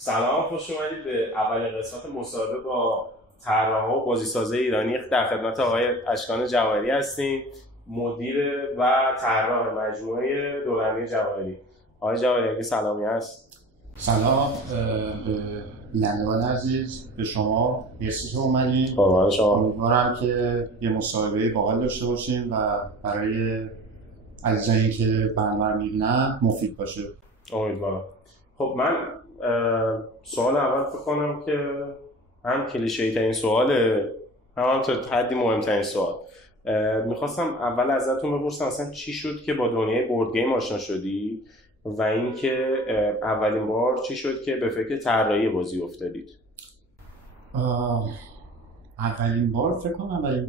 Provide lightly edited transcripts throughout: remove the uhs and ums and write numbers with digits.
سلام، خوش اومدید به اولین قسمت مصاحبه با طراحا و بازیسازه ایرانی. در خدمت آقای اشکان جواهری هستیم، مدیر و طراح مجموعه دورهمی جواهری. آقای جواهری سلامی هست. سلام به بینندگان عزیز، به شما مرسی که اومدید. امیدوارم که یه مصاحبه باحال داشته باشیم و برای عزیزانی که برنامه رو میبینن مفید باشه. امیدوارم. خب من سوال اول فکر کنم که هم کلیشه‌ای ترین سواله، هم تا حدی مهمترین سوال. میخواستم اول ازتون بپرسم اصلا چی شد که با دنیای بورد گیم آشنا شدی و اینکه اولین بار چی شد که به فکر طراحی بازی افتادید؟ اولین بار فکر کنم اولین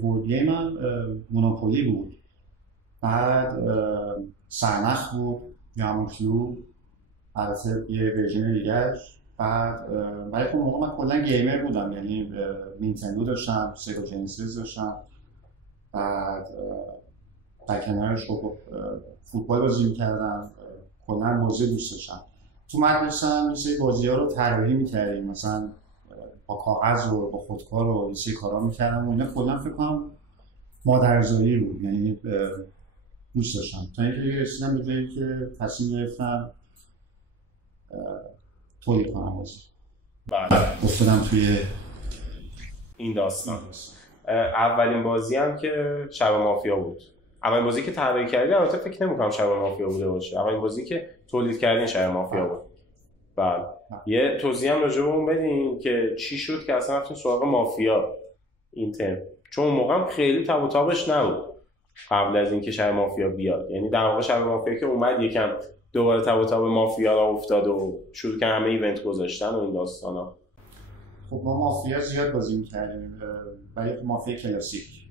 بورد گیم من مونوپولی بود. بعد سرنخ بود یا همون کلوب، البته یه ورژن دیگهش. بعد ولی خب موقع من کلا گیمر بودم، یعنی نینتندو داشتم، سگا جنسیس داشتم. بعد در کنارش خب فوتبال بازی می‌کردم، کلا بازی دوست داشتم. تو مدرسه هم یه بازی‌ها رو طراحی می‌کردیم، مثلا با کاغذ و با خودکار و یه سری کارا می‌کردم و اینا. کلا فکر کنم مادرزایی بود، یعنی دوست داشتم. تا اینکه رسیدم به جایی که تصمیم گرفتم تولید کنم بازی. بله، افتادم توی این داستان. اولین بازی هم که شب مافیا بود. اولین بازی که طراحی کردی، البته فکر نمی‌کنم شب مافیا بوده باشه. اولین بازی که تولید کردین شب مافیا بود. بله. یه توضیح هم راجع به اون بدین که چی شد که اصلا رفتین سراغ مافیا این ترم، چون اون موقع هم خیلی تاب و تابش نبود قبل از اینکه شب مافیا بیاد. یعنی در واقع شب مافیا که اومد یکم دوباره تاب و تاب مافیا را افتاد و شروع کردن همه ایونت گذاشتن و این داستانا. خب ما مافیا زیاد بازی می‌کردیم، ولی مافیا کلاسیک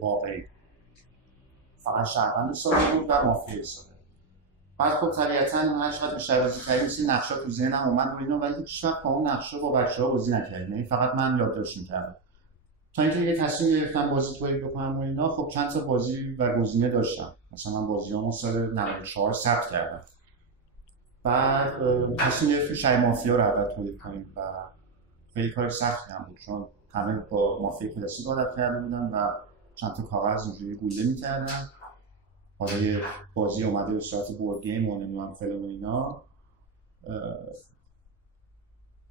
واقعی، فقط شهروند ساده بود و مافیا ساده. بعد خب طبیعتاً من شاید بیشتر بازی کردیم، مثل نقشا تو ذهنم اومد و اینا، ولی هیچ وقت با اون نقشا با بچه‌ها بازی نکردیم، یعنی فقط من یادداشت می‌کردم. تا اینکه یه تصمیم گرفتم بازی تولید بکنم و اینا. خب چند تا بازی و گزینه داشتم، مثلا من بازیامو سال 94 ثبت کردم. بعد تصمیم گرفتم شب مافیا رو اول تولید کنیم و خیلی کار سختی هم بود، چون همه با مافیا کلاسیک عادت کرده بودن و چند تا کاغذ اینجوری گوله می‌کردن. حالا یه بازی اومده به صورت بورد گیم و نمیدونم فلان و اینا،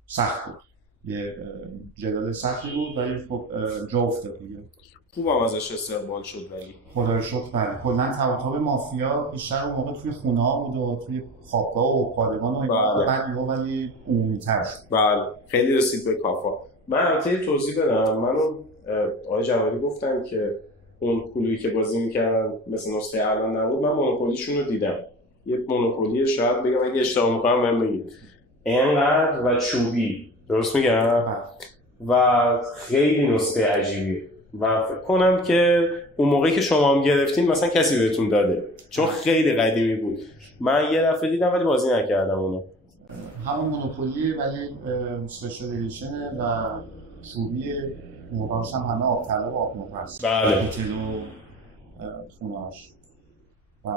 سخت بود، یه جدال سختی بود، ولی خب جا افتاد دیگه. خوب هم ازش استقبال شد. ولی خدا رو شکر بله، کلا تاب مافیا بیشتر اون موقع توی خونه‌ها بود و توی خوابگاه و پادگان و اینا، بعد یهو ولی عمومی‌تر شد. بله، خیلی رسید به کافا. من البته توضیح بدم، منو آقای جواهری گفتن که اون کلویی که بازی می‌کردن مثل نسخه الان نبود. من مونوپولیشون رو دیدم، یه مونوپولی شاید بگم اگه اشتباه می‌کنم بهم بگید، اینقدر و چوبی، درست میگم؟ و خیلی نسخه عجیبی و فکر کنم که اون موقعی که شما هم گرفتین مثلا کسی بهتون داده، چون خیلی قدیمی بود. من یه دفعه دیدم ولی بازی نکردم اونو. همون مونوپولی ولی اسپشیال ادیشنه و چوبیه، موقعش هم همه آب طلا و آب نقره است. بله. کیلو خونه‌اش و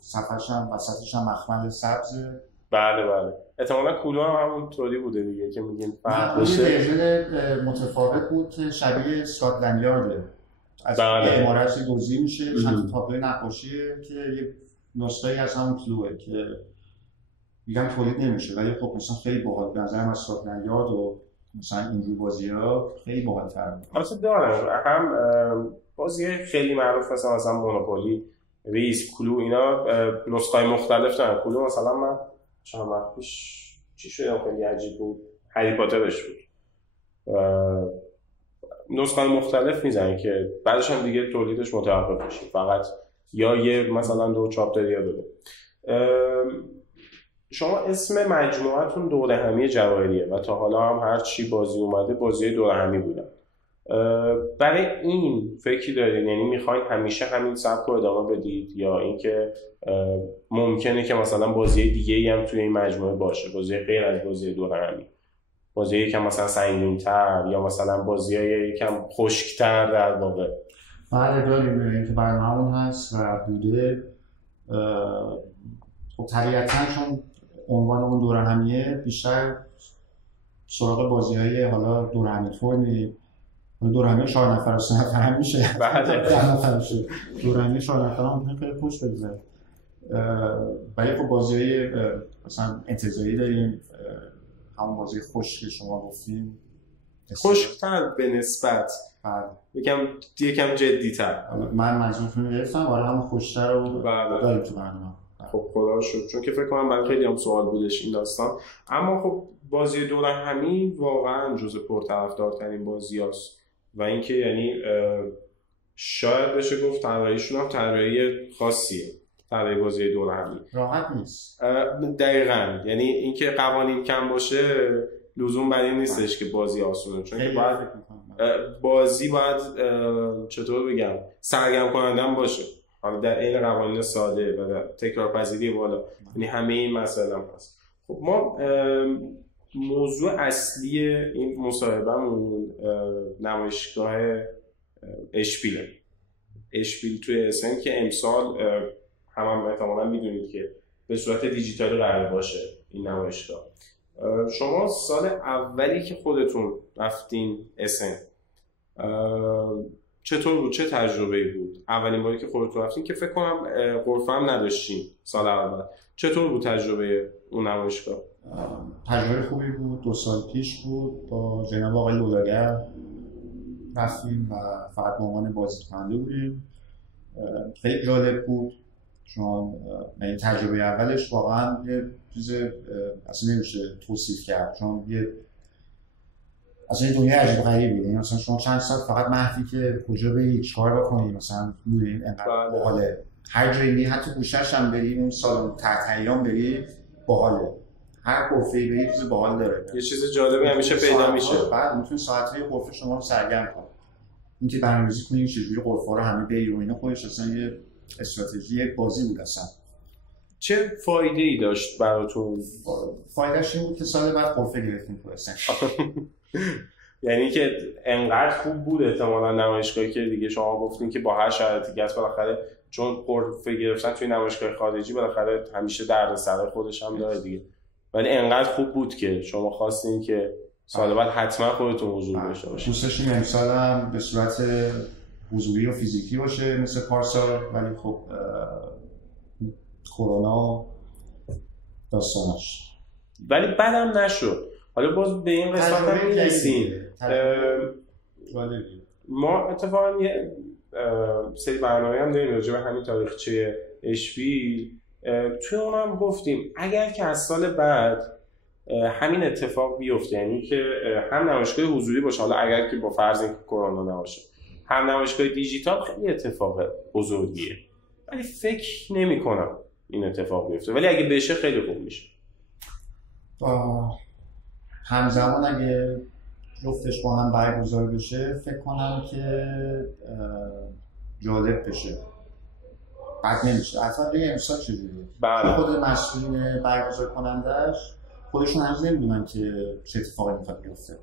صفحه‌ش هم وسطش هم مخمل سبزه. بله. احتمالاً کلو هم همون طوری بوده دیگه که میگین فرق داشته. یه ورژن متفاوت بود که شبیه اسکاتلند یارده. از امارت دوزی میشه، چند تا تابلو نقاشیه که یه نسخه‌ای از همون کلوه که میگم تولید نمیشه، ولی خب مثلا خیلی باحال به نظرم از اسکاتلند یارد و مثلا اینجور بازی‌ها خیلی باحال‌تر بود. البته دارم هم بازی خیلی معروف مثلا مونوپولی، ریس، کلو، اینا نسخه‌های مختلف دارن. کلو مثلا من چند وقت پیش چی شد خیلی عجیب بود، هری پاترش بود، نسخه‌های مختلف میزنن که بعدش هم دیگه تولیدش متوقف میشه، فقط یا یه مثلا دو چاپ داری یا دو. شما اسم مجموعتون دورهمی جواهریه و تا حالا هم هر چی بازی اومده بازی دورهمی بودن. برای این فکری دارید یعنی میخواین همیشه همین سبک رو ادامه بدید، یا اینکه ممکنه که مثلا بازی دیگه‌ای هم توی این مجموعه باشه، بازی غیر از بازی دورهمی، بازی یکم مثلا سنگین‌تر یا مثلا بازی‌های یکم خشک‌تر در واقع؟ بله داریم، این که برنامه‌مون هست و بوده. خب طبیعتاً چون عنوان اون دوره همیه بیشتر سراغ بازی‌های حالا دوره همی طور می‌ریم. دوره همی 4 نفر و 3 نفر هم میشه. بله. 10 نفر میشه. دوره همی 4 نفر هم میتونه خیلی خوش بگذره. ولی خب بازی‌های مثلا انتزاعی داریم، همون بازی خوش که شما گفتیم. خوش‌تر به نسبت. یکم جدی‌تر. من منظورتون گرفتم، آره همون خوش‌تر رو داریم تو برنامه. خب خدا رو شکر، چون که فکر کنم برای خیلی هم سوال بودش این داستان. اما خب بازی دوره همی واقعا جزو پرطرفدارترین بازیاست و اینکه یعنی شاید بشه گفت طراحیشون هم طراحی خاصیه. طراحی بازی دوره همی راحت نیست. دقیقاً، یعنی اینکه قوانین کم باشه لزوم بر این نیستش که بازی آسونه، چون که بازی باید چطور بگم سرگرم کننده هم باشه، حالا در این قوانین ساده و در تکرارپذیری بالا، یعنی همه این مسائل هم هست. خب ما موضوع اصلی این مصاحبهمون نمایشگاه اشپیل توی اسن که امسال هم احتمالاً میدونید که به صورت دیجیتالی قرار باشه این نمایشگاه. شما سال اولی که خودتون رفتین اسن چطور بود؟ چه تجربه‌ای بود؟ اولین باری که خودتون رفتین که فکر کنم غرفه هم نداشتین سال اول. چطور بود تجربه اون نمایشگاه؟ تجربه خوبی بود. 2 سال پیش بود، با جناب آقای لولاگر رفتیم و فقط به عنوان بازیکننده بودیم. خیلی جالب بود چون این تجربه اولش واقعا یه چیز اصلا نمیشه توصیف کرد، چون یه اصلا این دنیا عجیب غریبی بود. مثلا شما چند ساعت فقط مهدی که کجا بری چیکار بکنی، مثلا می‌بینید انقدر باحاله، هر جایی میری حتی گوشه‌ش هم بری، اون سالن تحت ایام بری باحاله، هر قفه‌ای بری چیز باحال داره، یه چیز جالبی همیشه پیدا میشه. بعد میتونی ساعت‌های قفه شما رو سرگرم کنه. اینکه برنامه‌ریزی کنی چجوری قفه‌ها رو همه بری و اینا خودش اصلا یه استراتژی، یک بازی بود اصلا. چه فایده‌ای داشت براتون؟ فایده‌اش این بود که سال بعد قفه گرفتیم تو اسن. یعنی که انقدر خوب بود احتمالاً نمایشگاهی که دیگه شما گفتین که با هر شرایطی که بالاخره چون قفه گرفتن توی نمایشگاه خارجی بالاخره همیشه دردسرای خودش هم داره دیگه، ولی انقدر خوب بود که شما خواستین که سال بعد حتما خودتون حضور داشته باشین. دوست داشتیم امسال هم به صورت حضوری و فیزیکی باشه مثل پارسال، ولی خب کرونا داستانش، ولی بعدم نشد. حالا باز به این قسمت هم می‌رسیم. ما اتفاقا یه سری برنامه هم داریم راجع به همین تاریخچه اشپیل. توی اونم گفتیم اگر که از سال بعد همین اتفاق بیفته، یعنی که هم نمایشگاه حضوری باشه، حالا اگر که با فرض اینکه کرونا نباشه، هم نمایشگاه دیجیتال، خیلی اتفاق بزرگیه، ولی فکر نمی‌کنم این اتفاق بیفته، ولی اگه بشه خیلی خوب میشه. همزمان اگه جفتش با هم برگزار بشه فکر کنم که جالب بشه، بد نمیشه. حتما به امسال چجوریه؟ خود مسئولین برگزار کنندش خودشون هنوز نمیدونن که چه اتفاقی میخواد بیفته.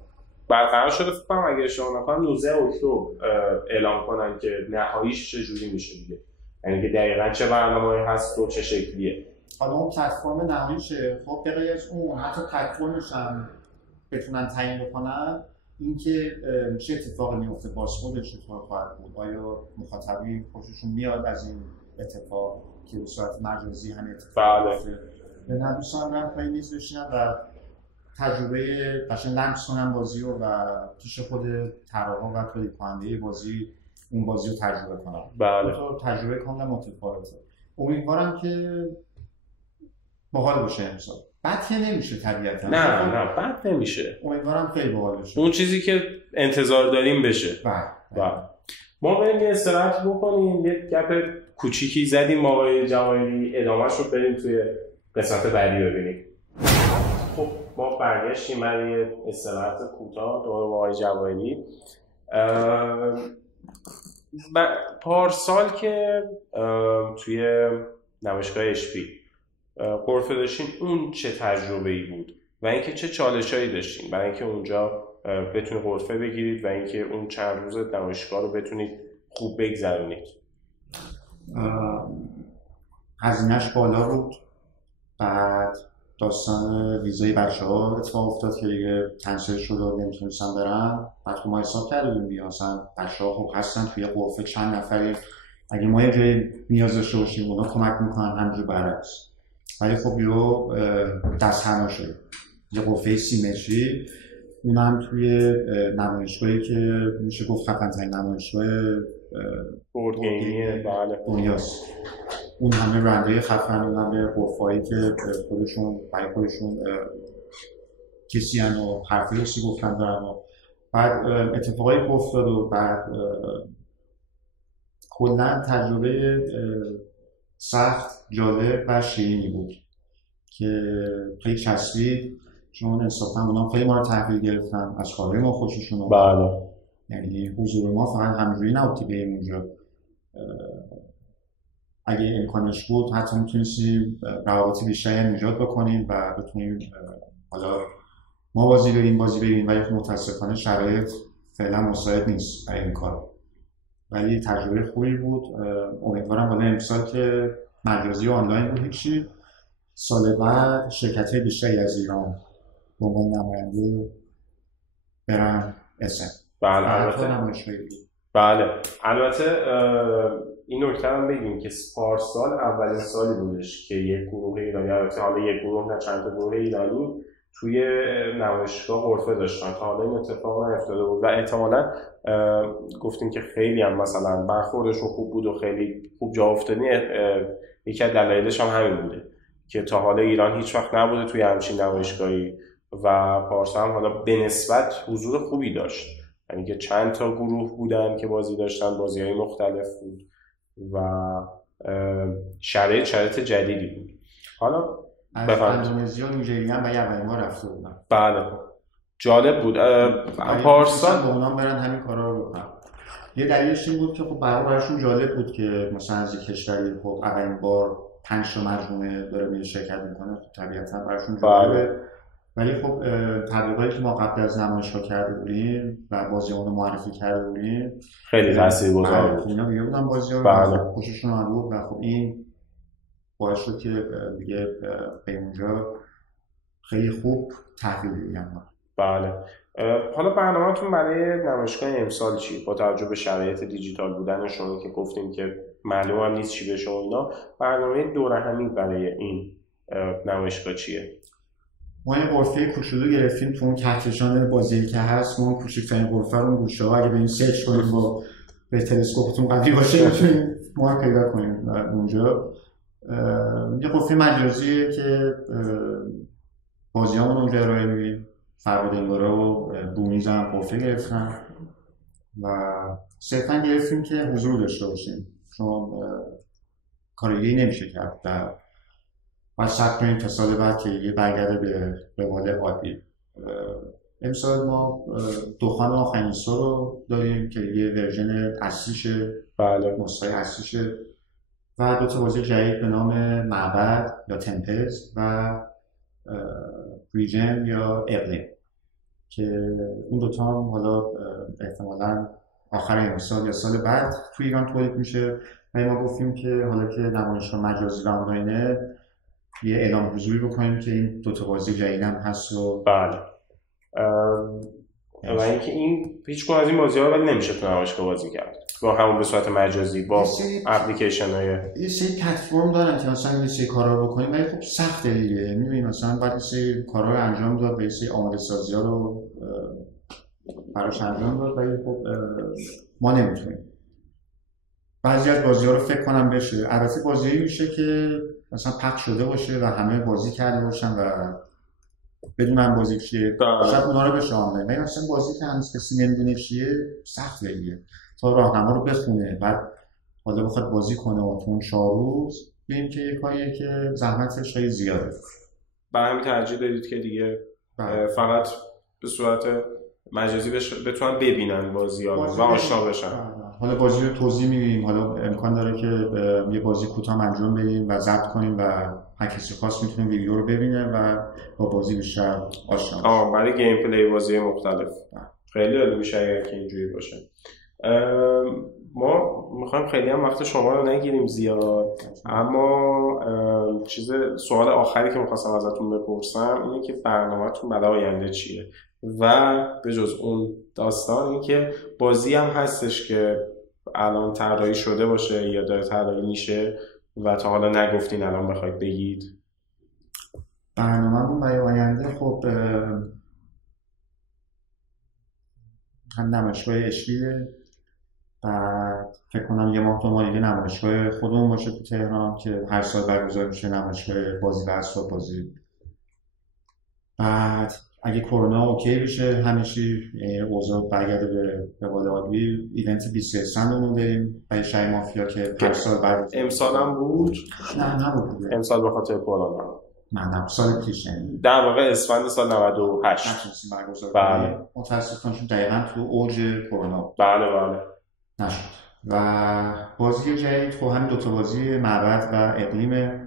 برقرار شده فکر کنم اگه اشتباه نکنم 19 اکتبر اعلام کنن که نهاییش چجوری میشه دیگه، یعنی که دقیقاً چه برنامه‌ای هست و چه شکلیه. حالا اون پلتفرم نهاییشه. خب به غیر از اون حتی پلتفرمش هم بتونن تعیین بکنن اینکه چه اتفاقی میفته، بازخورد چطور خواهد بود، آیا مخاطبین خوششون میاد از این اتفاق که به صورت مجازی همین اتفاق میفته، یا نه دوستان برن پای میز بشینن و تجربه قشنگ لمس کنن بازی رو و پیش خود طراحا و تولید کننده بازی اون بازی رو تجربه کنن. بله. تو تجربه کاملا متفاوته. امیدوارم که باحال باشه امسال. بد که نمیشه طبیعتا. نه بد نمیشه. امیدوارم خیلی باحال بشه. اون چیزی که انتظار داریم بشه. بله. ما بریم یه استراحت بکنیم، یه گپ کوچیکی زدیم ما با جواهری، ادامهش رو بریم توی قسمت بعدی ببینیم. خب ما برگشتیم برای استراحت کوتاه دور با آقای جواهری. پارسال که توی نمایشگاه اشپیل غرفه داشتین، اون چه تجربه‌ای بود و اینکه چه چالشایی داشتین برای اینکه اونجا بتونید غرفه بگیرید و اینکه اون چند روز نمایشگاه رو بتونید خوب بگذرونید؟ هزینه‌اش بالا بود، بعد داستان ویزای بچه‌ها اتفاق افتاد که دیگه کنسل شد و نمیتونستن برن. بعد ما حساب کردیم دیگه مثلا بچه‌ها خب هستن توی غرفه چند نفری، اگه ما یه جایی نیاز داشته باشیم اونا کمک میکنن، همینجور برعکس. ولی خب یهو دست حنا شد، یه غرفه 30 متری، اونم توی نمایشگاهی که میشه گفت خفن‌ترین نمایشگاه بورد گیمی دنیاست. اون همه رنده خفن، اون همه غرفه‌هایی که خودشون برای خودشون کسی هن و حرفی هستی گفتن دارن و بعد اتفاقایی افتاد و بعد کلاً تجربه سخت، جالب و شیرینی بود که خیلی چسبید، چون انصافاً اونا خیلی ما رو تحویل گرفتن، از کارهای ما خوششون اومد. بله. یعنی حضور ما فقط همینجوری نبود که بریم اونجا، اگه امکانش بود حتی میتونستیم روابط بیشتری هم ایجاد بکنیم و بتونیم حالا ما بازی بریم ولی متاسفانه شرایط فعلا مساعد نیست برای این کار. ولی تجربه خوبی بود. امیدوارم حالا امسال که مجازی و آنلاین بود هیچی، سال بعد شرکت‌های بیشتری از ایران به عنوان نماینده برن اسم. بله البته این نکته هم بگیم که پارسال اولین سالی بودش که یک گروه ایرانی، البته حالا یک گروه نه چند تا گروه ایرانی توی نمایشگاه غرفه داشتن تا حالا این اتفاق نیفتاده بود و احتمالاً گفتیم که خیلی هم مثلا برخوردشون خوب بود و خیلی خوب جا افتادنی. یکی از دلایلش هم همین بوده که تا حالا ایران هیچ وقت نبوده توی همچین نمایشگاهی و پارسال هم حالا به نسبت حضور خوبی داشت، یعنی که چند تا گروه بودن که بازی داشتن، بازی‌های مختلف بود و شرایط جدیدی بود. حالا اندونزیا و نیجریه هم اولین بار رفته بودن. بله جالب بود. پارسال با اونام برن همین کارا رو بکنن. یه دلیلش این بود که خب براشون جالب بود که مثلا از یک کشوری خب اولین بار 5 تا مجموعه داره میره شرکت میکنه، طبیعتاً براشون جالبه. ولی خب تبلیغاتی که ما قبل از نمایشگاه کرده بودیم و بازی‌ها رو معرفی کرده بودیم خیلی تاثیرگذار بود. اینا دیگه بودن بازی‌ها رو خوششون اومد بود و خب این باعث شد که دیگه به اونجا خیلی خوب تحویل بگیرن. بله. حالا برنامه‌تون برای نمایشگاه امسال چی؟ با توجه به شرایط دیجیتال بودنشون که گفتیم که معلوم هم نیست چی بشه و اینا، برنامه دوره همی برای این نمایشگاه چیه؟ ما یه غرفه کوچولو گرفتیم تو اون کهکشان بازی که هست. ما کوچیک‌ترین غرفه رو گوشه‌ها اگه بریم سرچ کنیم با به تلسکوپتون قوی باشه میتونیم ما رو پیدا کنیم اونجا. یه غرفه مجازیه که بازیامون اونجا ارائه میدیم. فربادنگارا و بومیز هم غرفه گرفتن و صرفا گرفتیم که حضور داشته باشیم، چون کار دیگه‌ای نمیشه کرد و شک کنیم تا سال بعد که یه برگرده به روال عادی. امسال ما دخان آخرین سال رو داریم که یه ورژن اصلیشه، بله نسخه اصلیشه و 2 تا بازی جدید به نام معبد یا تمپز و ریجن یا اقلیم که اون 2 تا هم حالا احتمالاً آخر این سال یا سال بعد تو ایران تولید میشه. و ما گفتیم که حالا که نمایشگاه مجازی و آنلاینه یه اعلام حضوری بکنیم که این 2 تا بازی جدید هم هست و بله. و اینکه این هیچ کدوم از این بازی‌ها رو نمیشه تو نمایشگاه بازی کرد با همون به صورت مجازی با اپلیکیشن‌های یه سری پلتفرم دارن که مثلا یه سری کارا رو بکنیم ولی خب سخته دیگه. می‌بینید مثلا بعد یه سری کارا رو انجام داد، یه سری آماده سازی‌ها رو براش انجام داد ولی خب ما نمیتونیم. بعضی از بازی‌ها رو فکر کنم بشه. البته بازیایی میشه که مثلا پخش شده باشه و همه بازی کرده باشن و بدونن بازی چیه، شاید اونا رو بشه آنلاین. ولی مثلا بازی که هنوز کسی نمیدونه چیه سخته دیگه، تا راهنما رو بخونه بعد حالا بخواد بازی کنه و تو اون 4 روز ببین که یه کاریه که زحمتش خیلی زیاده. برای همین ترجیح دادید که دیگه فقط به صورت مجازی بتونن ببینن بازی‌ها و آشنا بشن. حالا بازی رو توضیح می‌دیم، حالا امکان داره که یه بازی کوتاه انجام بدیم و ضبط کنیم و هر کسی خواست میتونه ویدیو رو ببینه و با بازی بیشتر آشنا بشه. برای گیم پلی بازی مختلف خیلی عالی میشه اگه که اینجوری باشه. ما میخوایم خیلی هم وقت شما رو نگیریم زیاد، اما سوال آخری که میخواستم ازتون بپرسم اینه که برنامه‌تون برای آینده چیه و به جز اون داستان این که بازی هم هستش که الان طراحی شده باشه یا داره طراحی میشه و تا حالا نگفتین الان بخواید بگید. برنامه‌مون برای آینده خب هم نمایشگاه اشبیله، بعد فکر کنم یه ماه 2 ماه دیگه نمایشگاه خودمون باشه تو تهران که هر سال برگزار میشه، نمایشگاه بازی و اسباب بازی. بعد اگه کرونا اوکی بشه همیشه اوضاع برگرده به حال عادی، ایونت 20 اسفندمون داریم برای شهر مافیا که هر سال برگزار. امسال هم بود؟ نه نبود. امسال به خاطر کرونا. نه سال پیش در واقع اسفند سال 98 نتونستیم برگزار کنیم. متاسفانه دقیقاً تو اوج کرونا. بله نشد. و بازی جدید خب همین 2 تا بازی معبد و اقلیم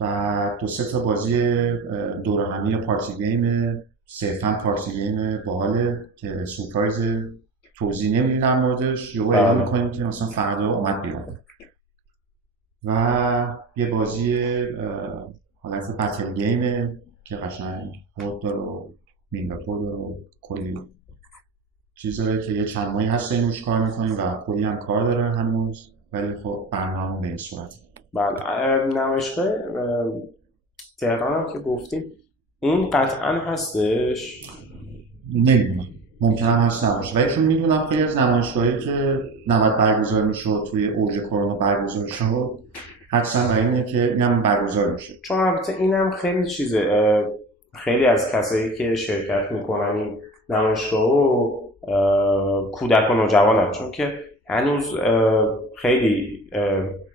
و 2-3 تا بازی دور همی پارتی گیم، صرفاً پارتی گیم باحاله که سورپرایز، توضیح نمیدیم در موردش، یهو اعلام میکنیم که مثلا فردا اومد بیرون. و یه بازی حالت بتل گیمه که قشنگ هود داره و مینگاتور داره و کلی چیز داره که یه چند ماهی هست این روش کار میکنیم و کلی هم کار داره هنوز، ولی خب برنامه به این صورت. بله. نمایشگاه تهران هم که گفتیم اون قطعا هستش؟ نمیدونم، ممکنه هم هست نباشه، ولی چون میدونم خیلی از نمایشگاهی که نباید برگزار میشد توی اوج کرونا برگزار شد، حدسم بر اینه که اینم برگزار میشه. چون البته اینم خیلی چیزه، خیلی از کسایی که شرکت میکنن این نمایشگاه کودک و نوجوانن، چون که هنوز خیلی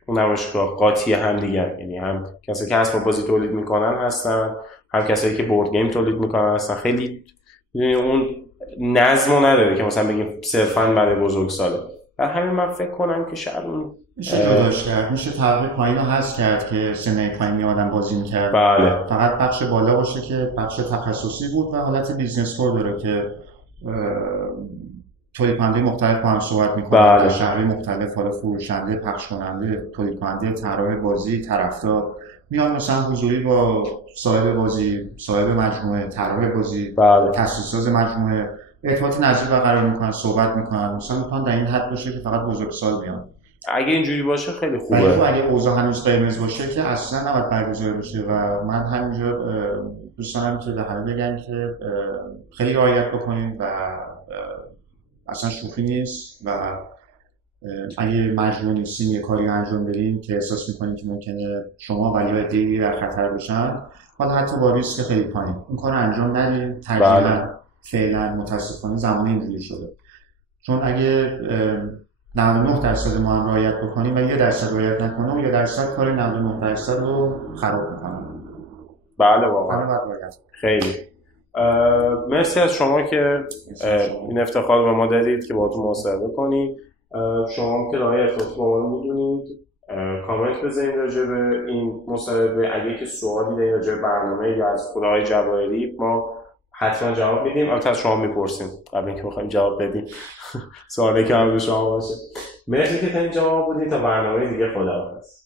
اون نمایشگاه قاطی هم دیگه، یعنی هم کسایی که اسباب بازی تولید میکنن هستن، هم کسایی که بورد گیم تولید میکنن هستن. خیلی اون نظمو نداره که مثلا بگیم صرفاً برای بزرگساله. در همین من فکر کنم که شاید اون میشه داشت کرد، میشه طبقه پایین رو حذف کرد که سنه پایینی آدم بازی میکرد. بله. فقط بخش بالا باشه که بخش تخصصی بود و حالت بیزنس تور داره که تولید کننده مختلف با هم صحبت میکنن در شهرهای مختلف، حالا فروشنده، پخش کننده، تولید کننده، طراح بازی، طرفدار میان مثلا حضوری با صاحب بازی، صاحب مجموعه، طراح بازی، تاسیس‌ساز مجموعه ارتباط نزدیک برقرار میکنن، صحبت میکنن. مثلا میتونن در این حد باشه که فقط بزرگسال بیان. اگه اینجوری باشه خیلی خوبه. ولی اگه اوضاع هنوز قرمز باشه که اصلا نباید برگزار بشه و من همینجا دوستانم که به همه بگم که خیلی رعایت بکنیم و اصلا شوخی نیست و اگه مجبور نیستین یه کاری انجام بدین که احساس میکنین که ممکنه شما ولی عده‌ای در خطر بشن، حالا حتی با ریسک خیلی پایین اون کار انجام ندین. تقریبا فعلا متاسفانه زمان اینجوری شده، چون اگه 99% ما هم رعایت بکنیم و 1% رعایت نکنیم، 1% کار 99% رو خراب میکنیم. بله واقعا خیلی مرسی از شما که این افتخار رو به ما دادید که باهاتون مصاحبه کنیم. شما که راهی ارتباط با ما میدونید، کامنت بذارید راجع به این مصاحبه. اگه که سوالی دارید راجع به برنامه یا از خدای جواهری، ما حتما جواب میدیم. البته از شما میپرسیم قبل اینکه بخوایم جواب بدیم سوالی که هم به شما باشه. مرسی که تا این جواب بودید. تا برنامه دیگه، خداحافظ.